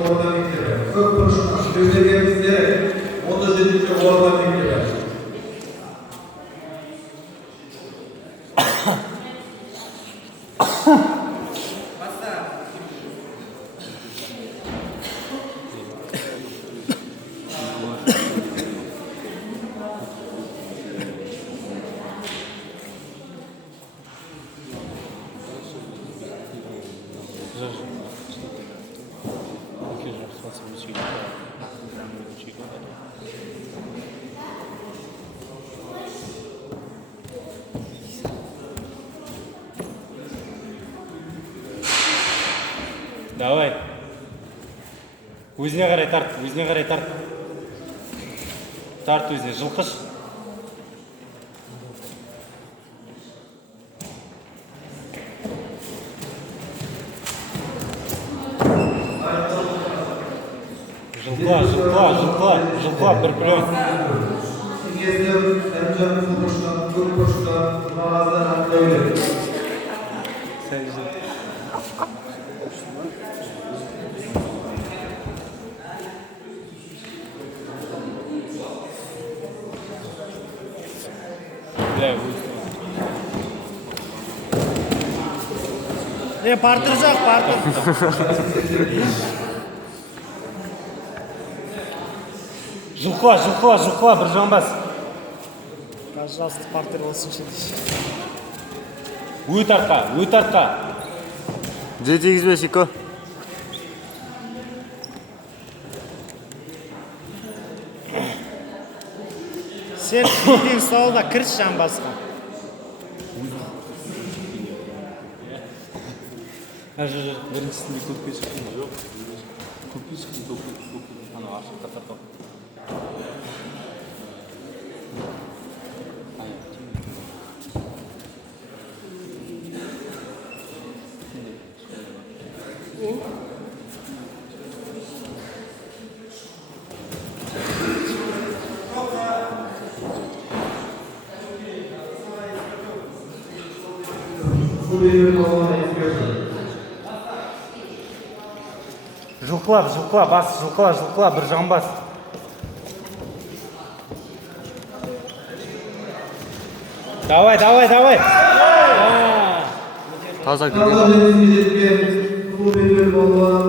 orta mektebi. Ko'k Purishqo'sh O'zbekistonda 17-chi orta mektebi. Давай. Өзіне қарай тарт, өзіне қарай тарт. Тарт өзіне, жылқыш. Жылқыла, бір плен. Сingezler Ercan Purishqo'sh, Ko'k Purishqo'sh, Ramazan Abdulloyev. Partner жоқ, партер. Жылқыла, бір жамбас. Пожалуйста, партер болсыншы дейші. Өт артқа. Жетегізбеш, Ико. Сен үйден ұстауы да кіріс жамбасқа. Біріншісінде көпке шыққан жоқ. Көпке шыққан көпке ана ашыққа тартау. Жылқыла, бір жамбас. Давай. Таза Таза жеңіске жеткен клуб ел болған